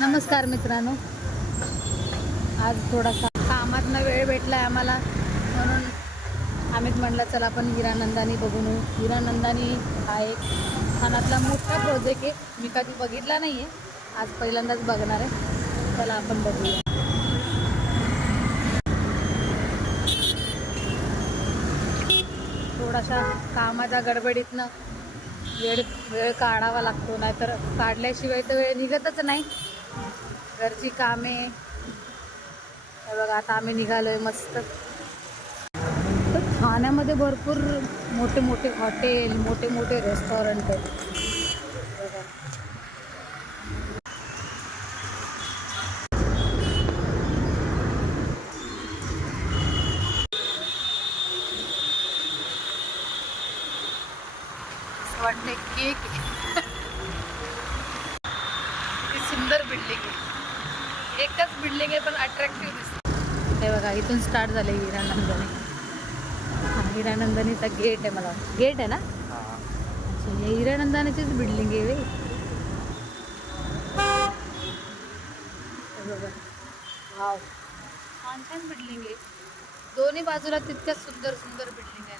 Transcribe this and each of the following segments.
नमस्कार मित्रांनो, आज थोडासा कामातनं वेळ भेटला आहे आम्हाला, म्हणून आम्ही म्हटलं चला आपण हिरानंदानी बघून येऊ. हिरानंदानी हा एक ठाण्यातला मोठा प्रोजेक्ट आहे. मी कधी बघितला नाही आहे, आज पहिल्यांदाच बघणार आहे. चला आपण बघूया. थोडासा कामाच्या गडबडीतनं वेळ काढावा लागतो, नाहीतर काढल्याशिवाय तर वेळ निघतच नाही. घरची कामे हे बघा. आता आम्ही निघालोय मस्त. तर ठाण्यामध्ये भरपूर मोठे मोठे हॉटेल, मोठे मोठे रेस्टॉरंट आहेत बघा. असं वाटतंय केक किती सुंदर बिल्डिंग आहे. एकच बिल्डिंग आहे पण अट्रॅक्टिव्ह दिसते. हे बघा, इथून स्टार्ट झाले हिरानंदानी. हा हिरानंदानीचा गेट आहे. मला गेट आहे ना. अच्छा, हे हिरानंदानीचीच बिल्डिंग आहे. बघा, वाव, छान छान बिल्डिंग आहे. दोन्ही बाजूला तितक्याच सुंदर सुंदर बिल्डिंग आहेत.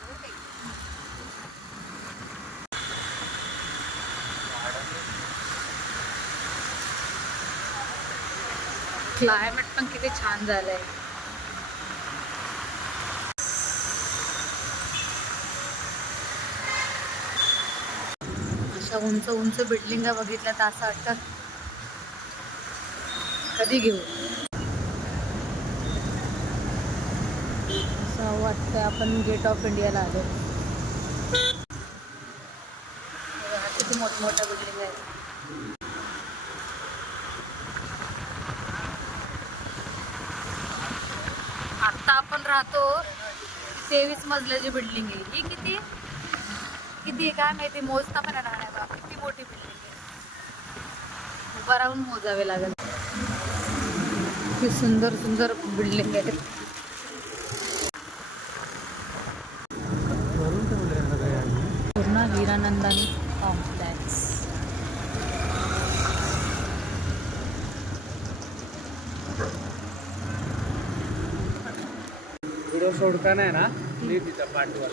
क्लायमेट पण किती छान झालंय. अशा उंच उंच बिल्डिंगा बघितल्या तर असं वाटतं कधी घेऊ. असं वाटतं आपण गेट ऑफ इंडियाला आलो. किती मोठमोठ्या बिल्डिंग आहेत. आता आपण राहतो 23 मजल्याची बिल्डिंग आहे. ही किती किती आहे काय माहिती, मोजता पण येणार नाही बा. किती मोठी बिल्डिंग आहे, उभा राहून मोजावे लागेल. किती सुंदर सुंदर बिल्डिंग आहेत. पूर्ण हिरानंदानी कॉम्प्लेक्स. व्हिडिओ सोडताना आहे ना, तिचा पाठवर